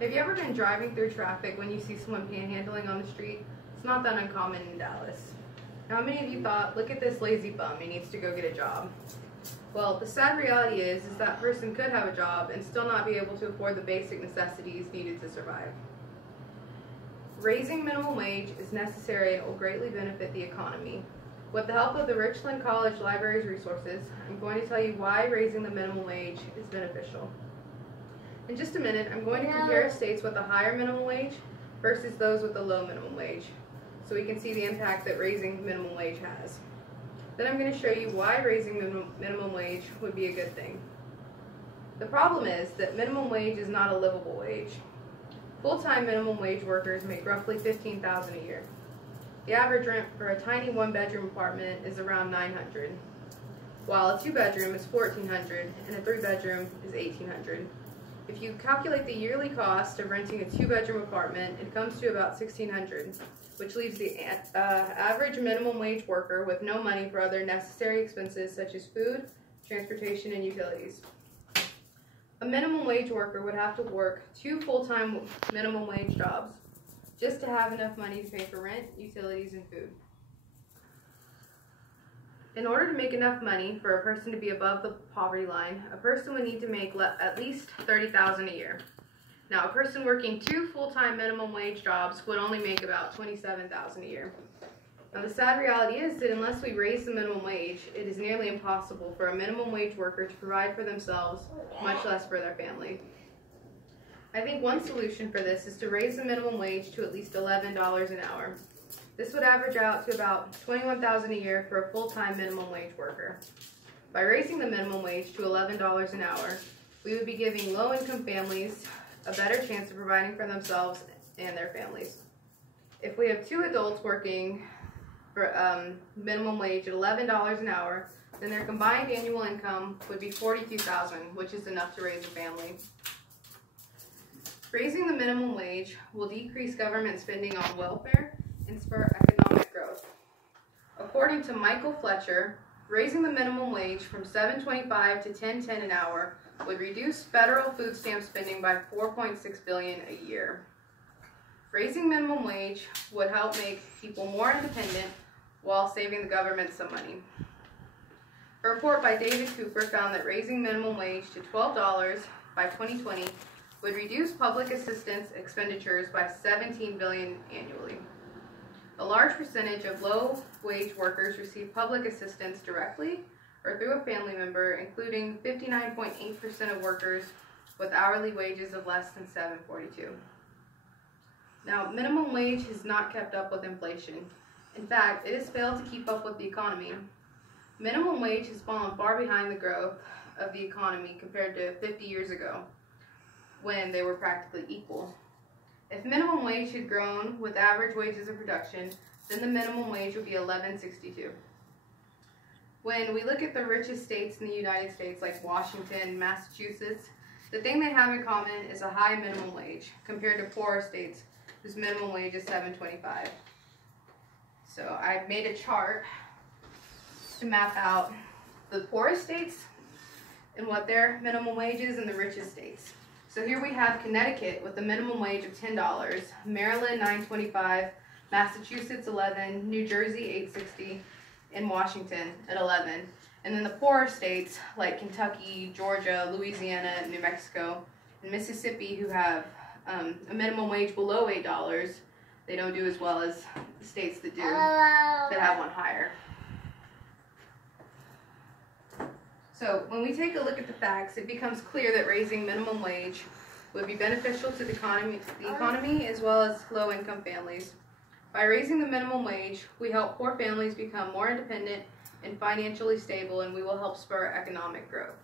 Have you ever been driving through traffic when you see someone panhandling on the street? It's not that uncommon in Dallas. Now, how many of you thought, look at this lazy bum, he needs to go get a job? Well, the sad reality is that person could have a job and still not be able to afford the basic necessities needed to survive. Raising minimum wage is necessary and will greatly benefit the economy. With the help of the Richland College Library's resources, I'm going to tell you why raising the minimum wage is beneficial. In just a minute, I'm going to compare states with a higher minimum wage versus those with a low minimum wage, so we can see the impact that raising minimum wage has. Then I'm going to show you why raising minimum wage would be a good thing. The problem is that minimum wage is not a livable wage. Full-time minimum wage workers make roughly $15,000 a year. The average rent for a tiny one-bedroom apartment is around $900, while a two-bedroom is $1,400 and a three-bedroom is $1,800. If you calculate the yearly cost of renting a two-bedroom apartment, it comes to about $1,600, which leaves the average minimum wage worker with no money for other necessary expenses such as food, transportation, and utilities. A minimum wage worker would have to work 2 full-time minimum wage jobs just to have enough money to pay for rent, utilities, and food. In order to make enough money for a person to be above the poverty line, a person would need to make at least $30,000 a year. Now, a person working 2 full-time minimum wage jobs would only make about $27,000 a year. Now, the sad reality is that unless we raise the minimum wage, it is nearly impossible for a minimum wage worker to provide for themselves, much less for their family. I think one solution for this is to raise the minimum wage to at least $11 an hour. This would average out to about $21,000 a year for a full-time minimum wage worker. By raising the minimum wage to $11 an hour, we would be giving low-income families a better chance of providing for themselves and their families. If we have 2 adults working for minimum wage at $11 an hour, then their combined annual income would be $42,000, which is enough to raise a family. Raising the minimum wage will decrease government spending on welfare and spur economic growth. According to Michael Fletcher, raising the minimum wage from $7.25 to $10.10 an hour would reduce federal food stamp spending by $4.6 billion a year. Raising minimum wage would help make people more independent while saving the government some money. A report by David Cooper found that raising minimum wage to $12 by 2020 would reduce public assistance expenditures by $17 billion annually. A large percentage of low-wage workers receive public assistance directly or through a family member, including 59.8% of workers with hourly wages of less than $7.42. Now, minimum wage has not kept up with inflation. In fact, it has failed to keep up with the economy. Minimum wage has fallen far behind the growth of the economy compared to 50 years ago, when they were practically equal. If minimum wage had grown with average wages of production, then the minimum wage would be $11.62. When we look at the richest states in the United States, like Washington, Massachusetts, the thing they have in common is a high minimum wage compared to poorer states whose minimum wage is $7.25. So I made a chart to map out the poorest states and what their minimum wage is and the richest states. So here we have Connecticut with a minimum wage of $10, Maryland $9.25, Massachusetts $11, New Jersey $8.60, and Washington at $11. And then the poorer states like Kentucky, Georgia, Louisiana, New Mexico, and Mississippi, who have a minimum wage below $8, they don't do as well as the states that do, that have one higher. So when we take a look at the facts, it becomes clear that raising minimum wage would be beneficial to the economy as well as low-income families. By raising the minimum wage, we help poor families become more independent and financially stable, and we will help spur economic growth.